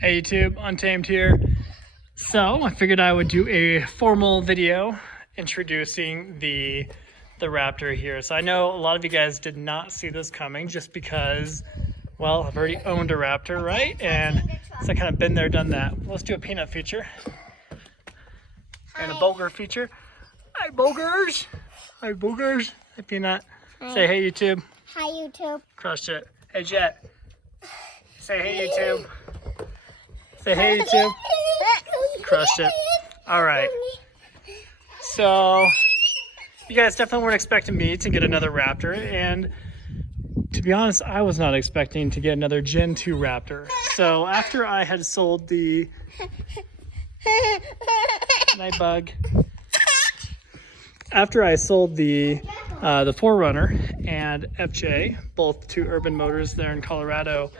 Hey YouTube, Untamed here. So I figured I would do a formal video introducing the Raptor here. So I know a lot of you guys did not see this coming just because, well, I've already owned a Raptor, right? And so I kind of been there, done that. Let's do a peanut feature. And a boger feature. Hi boogers! Hi boogers! Hi Peanut. Hi. Say hey YouTube. Hi YouTube. Crushed it. Hey Jet. Say hey YouTube. Say hey YouTube. Crushed it. Alright. So you guys definitely weren't expecting me to get another Raptor, and to be honest, I was not expecting to get another Gen 2 Raptor. So after I had sold the night bug. After I sold the 4Runner and FJ, both to Urban Motors there in Colorado,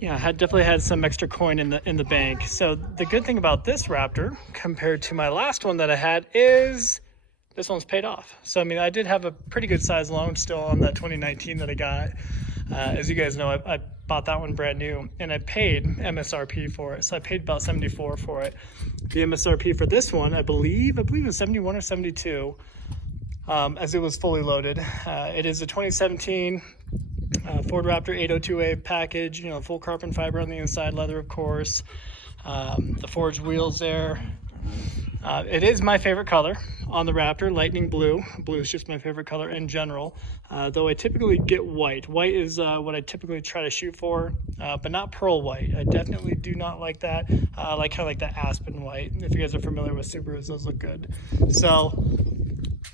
yeah, I definitely had some extra coin in the bank. So the good thing about this Raptor compared to my last one that I had is this one's paid off. So I mean, I did have a pretty good size loan still on that 2019 that I got. As you guys know, I bought that one brand new, and I paid MSRP for it. So I paid about 74 for it. The MSRP for this one, I believe it was 71 or 72, as it was fully loaded. It is a 2017 Ford Raptor 802A package, you know, full carbon fiber on the inside, leather of course, the forged wheels there. It is my favorite color on the Raptor, lightning blue. Blue is just my favorite color in general, though I typically get white. White is what I typically try to shoot for, but not pearl white. I definitely do not like that. I like kind of like the aspen white. If you guys are familiar with Subarus, those look good. So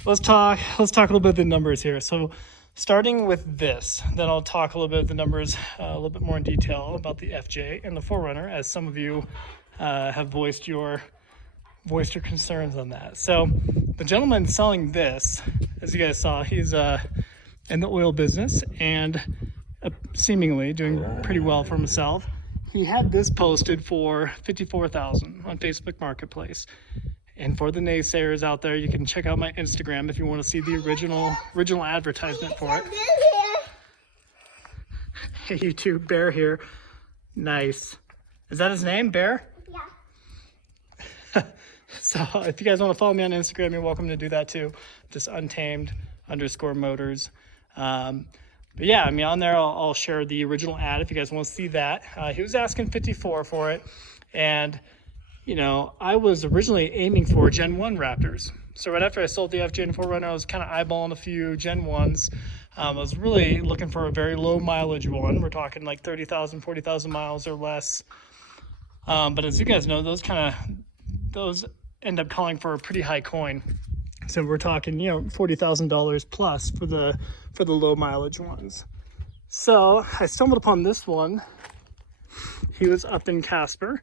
let's talk a little bit of the numbers here. So starting with this, then I'll talk a little bit of the numbers a little bit more in detail about the FJ and the 4Runner, as some of you have voiced your concerns on that. So the gentleman selling this, as you guys saw, he's in the oil business and seemingly doing pretty well for himself. He had this posted for $54,000 on Facebook Marketplace. And for the naysayers out there, you can check out my Instagram if you want to see the original advertisement for it. Hey YouTube, Bear here. Nice. Is that his name, Bear? Yeah. So if you guys want to follow me on Instagram, you're welcome to do that too. Just Untamed_Motors. But yeah, I mean, on there I'll share the original ad if you guys want to see that. He was asking 54 for it, and you know, I was originally aiming for Gen 1 Raptors. So right after I sold the FJ and 4Runner, I was kind of eyeballing a few Gen 1s. I was really looking for a very low mileage one. We're talking like 30,000, 40,000 miles or less. But as you guys know, those end up calling for a pretty high coin. So we're talking, you know, $40,000 plus for the low mileage ones. So I stumbled upon this one. He was up in Casper.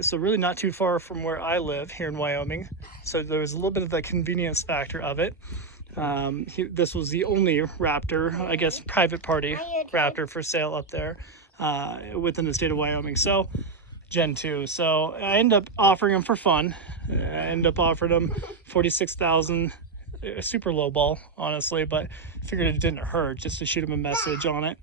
So really not too far from where I live here in Wyoming. So there was a little bit of the convenience factor of it. This was the only Raptor, I guess, private party Raptor for sale up there within the state of Wyoming. So Gen 2. So I ended up offering them for fun. I ended up offering them $46,000, a super low ball, honestly, but I figured it didn't hurt just to shoot him a message on it.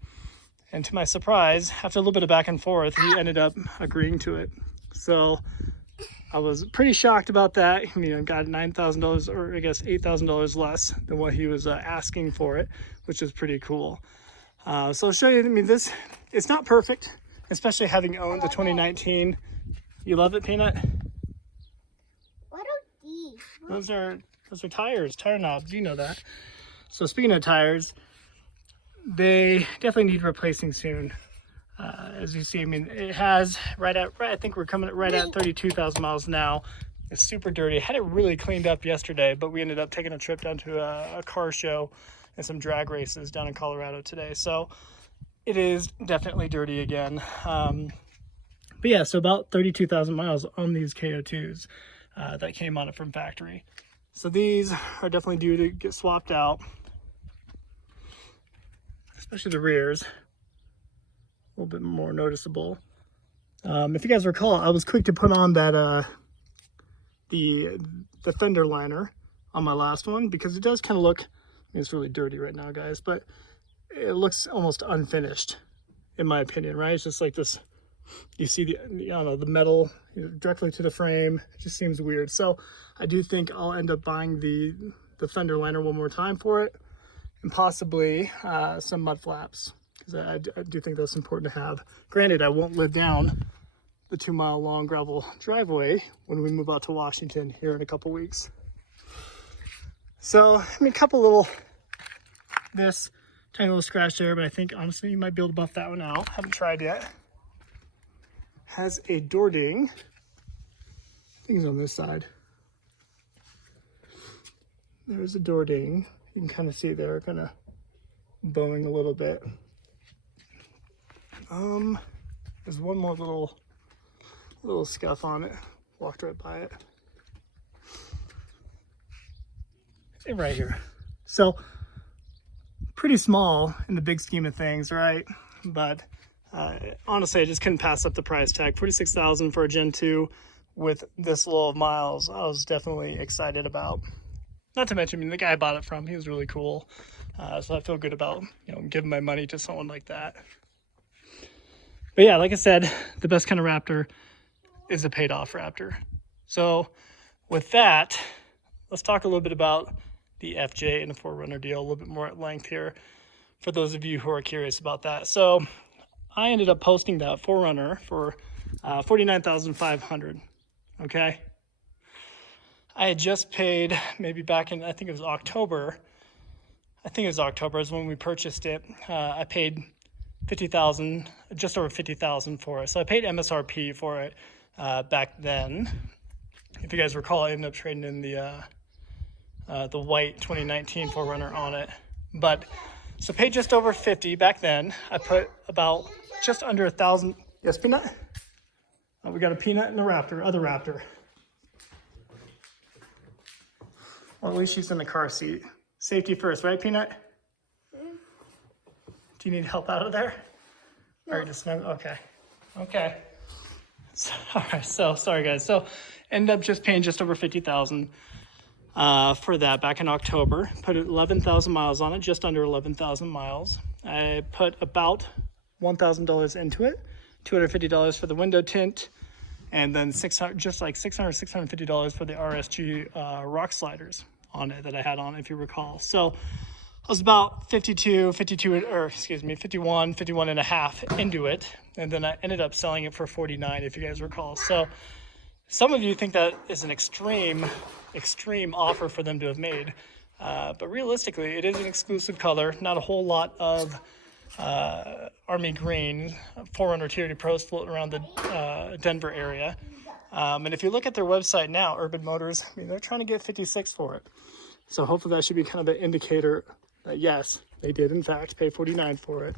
And to my surprise, after a little bit of back and forth, he ended up agreeing to it. So I was pretty shocked about that. I mean, I got $9,000, or I guess $8,000 less than what he was asking for it, which is pretty cool. So I'll show you. I mean, it's not perfect, especially having owned the 2019. You love it, Peanut? What are these? Those are tires, tire knobs. You know that. So speaking of tires, they definitely need replacing soon. As you see, I mean, it has I think we're coming right at 32,000 miles now. It's super dirty. I had it really cleaned up yesterday, but we ended up taking a trip down to a car show and some drag races down in Colorado today. So it is definitely dirty again. But yeah, so about 32,000 miles on these KO2s that came on it from factory. So these are definitely due to get swapped out, especially the rears. A little bit more noticeable. If you guys recall, I was quick to put on that the fender liner on my last one, because it does kind of look, I mean, it's really dirty right now, guys, but it looks almost unfinished in my opinion, right? It's just like this you see the, I don't know, the metal directly to the frame. It just seems weird. So I do think I'll end up buying the fender liner one more time for it, and possibly some mud flaps, because I do think that's important to have. Granted, I won't live down the 2-mile long gravel driveway when we move out to Washington here in a couple weeks. So, I mean, a couple little, this tiny little scratch there, but I think honestly you might be able to buff that one out. Haven't tried yet. Has a door ding. I think it's on this side. There's a door ding. You can kind of see there, kind of bowing a little bit. There's one more little scuff on it. Walked right by it. And right here. So pretty small in the big scheme of things, right? But honestly, I just couldn't pass up the price tag. $46,000 for a Gen 2 with this low of miles. I was definitely excited about. Not to mention, I mean, the guy I bought it from, he was really cool. So I feel good about, you know, giving my money to someone like that. But yeah, like I said, the best kind of Raptor is a paid off Raptor. So with that, let's talk a little bit about the FJ and the 4Runner deal a little bit more at length here for those of you who are curious about that. So I ended up posting that 4Runner for $49,500. Okay. I had just paid, maybe back in, I think it was October. I think it was October is when we purchased it. I paid $50,000, just over $50,000 for it. So I paid MSRP for it back then. If you guys recall, I ended up trading in the white 2019 4Runner on it. But so paid just over 50 back then. I put about just under 1,000. Yes, Peanut? Oh, we got a Peanut and a Raptor, other Raptor. Well, at least she's in the car seat. Safety first, right, Peanut? Do you need help out of there? No. Or just okay. Okay. So, all right. So sorry, guys. So ended up just paying just over $50,000 for that back in October. Put 11,000 miles on it, just under 11,000 miles. I put about $1,000 into it, $250 for the window tint, and then $650 for the RSG rock sliders on it that I had on, if you recall. So I was about 51 and a half into it, and then I ended up selling it for 49, if you guys recall. So some of you think that is an extreme offer for them to have made, but realistically, it is an exclusive color. Not a whole lot of Army Green 4Runner TRD Pros floating around the Denver area. And if you look at their website now, Urban Motors, I mean, they're trying to get 56 for it. So hopefully that should be kind of an indicator that yes, they did in fact pay 49 for it.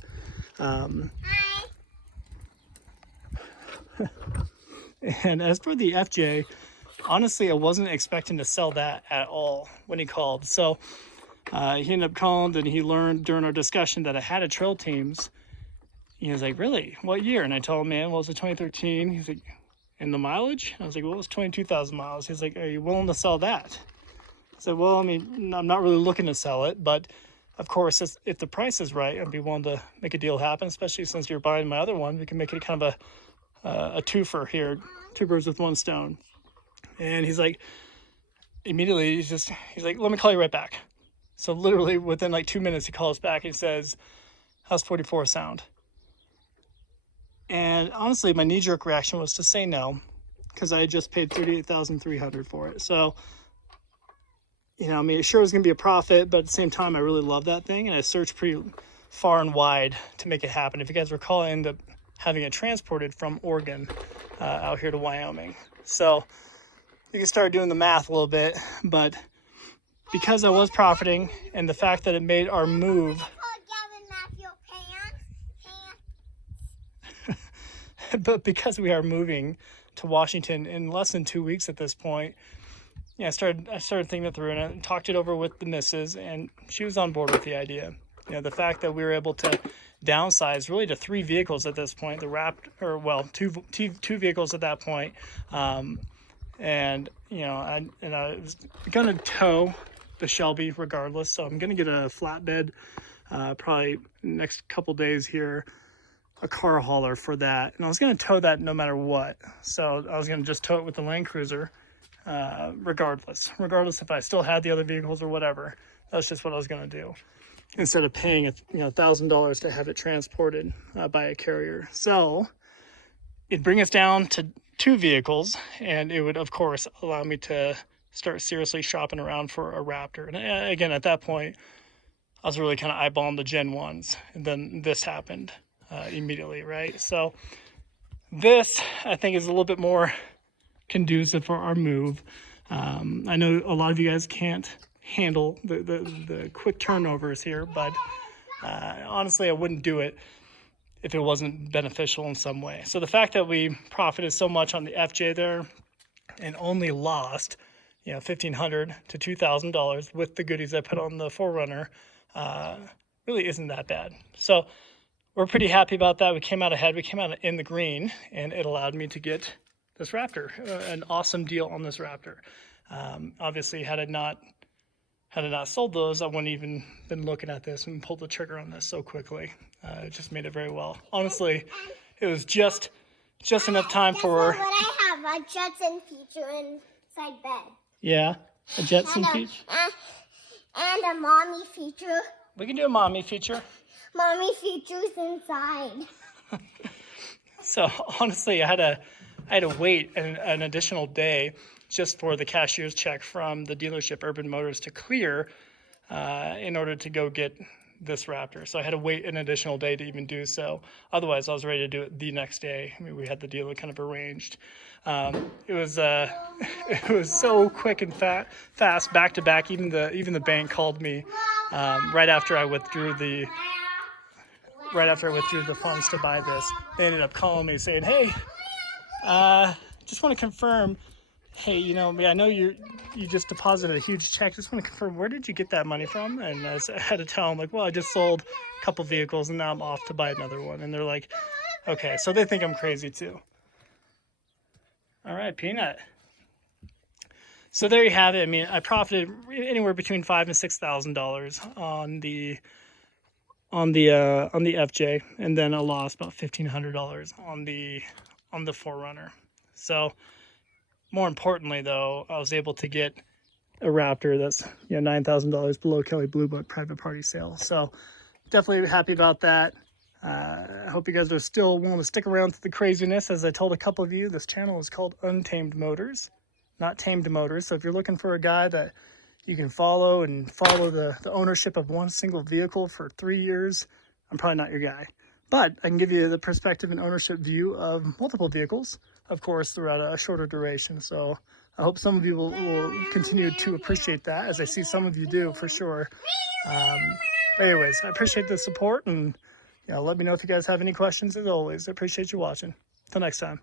And as for the FJ, honestly, I wasn't expecting to sell that at all when he called. So he ended up calling, and he learned during our discussion that I had a Trail Teams. He was like, really? What year? And I told him, man, well, it was a 2013. He's like, and the mileage? I was like, well, it was 22,000 miles. He's like, are you willing to sell that? I said, well, I mean, I'm not really looking to sell it, but of course, if the price is right, I'd be willing to make a deal happen, especially since you're buying my other one. We can make it kind of a twofer here, two birds with one stone. And he's like, immediately, he's like, let me call you right back. So literally within like 2 minutes, he calls back and he says, how's 44 sound? And honestly, my knee-jerk reaction was to say no, because I had just paid $38,300 for it. So, you know, I mean, it sure was going to be a profit, but at the same time, I really love that thing, and I searched pretty far and wide to make it happen. If you guys recall, I ended up having it transported from Oregon out here to Wyoming. So you can start doing the math a little bit, but because I was profiting and the fact that it made our move, but because we are moving to Washington in less than 2 weeks at this point, yeah, I started thinking it through, and I talked it over with the missus, and she was on board with the idea. You know, the fact that we were able to downsize really to 3 vehicles at this point, the Raptor, or well, two vehicles at that point, and you know, I was gonna tow the Shelby regardless, so I'm gonna get a flatbed probably next couple days here. a car hauler for that, and I was going to tow that no matter what. So I was going to just tow it with the Land Cruiser, regardless if I still had the other vehicles or whatever. That's just what I was going to do, instead of paying $1,000 to have it transported by a carrier. So it'd bring us down to 2 vehicles, and it would, of course, allow me to start seriously shopping around for a Raptor. And again, at that point, I was really kind of eyeballing the Gen 1s, and then this happened immediately, right? So this, I think, is a little bit more conducive for our move. I know a lot of you guys can't handle the quick turnovers here, but honestly, I wouldn't do it if it wasn't beneficial in some way. So the fact that we profited so much on the FJ there and only lost, $1,500 to $2,000 with the goodies I put on the 4Runner, really isn't that bad. So we're pretty happy about that. We came out ahead. We came out in the green, and it allowed me to get this Raptor, an awesome deal on this Raptor. Obviously, had I not sold those, I wouldn't even been looking at this and pulled the trigger on this so quickly. It just made it very well. Honestly, it was just enough time for. But I have a Jetson feature inside bed. Yeah, a Jetson feature. And a mommy feature. We can do a mommy feature. Mommy features inside. So honestly, I had to wait an additional day just for the cashier's check from the dealership Urban Motors to clear in order to go get this Raptor. So I had to wait an additional day to even do so. Otherwise, I was ready to do it the next day. I mean, we had the deal kind of arranged. It was so quick and fast, back to back. Even the bank called me right after I withdrew the funds to buy this. They ended up calling me saying, "Hey, just want to confirm. Hey, I know you just deposited a huge check. Just want to confirm, where did you get that money from?" And I had to tell them, like, well, I just sold a couple vehicles and now I'm off to buy another one. And they're like, okay, so they think I'm crazy too. All right, Peanut. So there you have it. I mean, I profited anywhere between $5,000 and $6,000 on the FJ, and then I lost about $1,500 on the 4Runner. So more importantly, though, I was able to get a Raptor that's $9,000 below Kelley Blue Book private party sale. So definitely happy about that. I hope you guys are still willing to stick around to the craziness. As I told a couple of you, this channel is called Untamed Motors, not Tamed Motors. So if you're looking for a guy that you can follow the ownership of one single vehicle for 3 years, I'm probably not your guy. But I can give you the perspective and ownership view of multiple vehicles, of course, throughout a shorter duration. So I hope some of you will continue to appreciate that, as I see some of you do for sure. But anyways, I appreciate the support, and let me know if you guys have any questions. As always, I appreciate you watching. Till next time.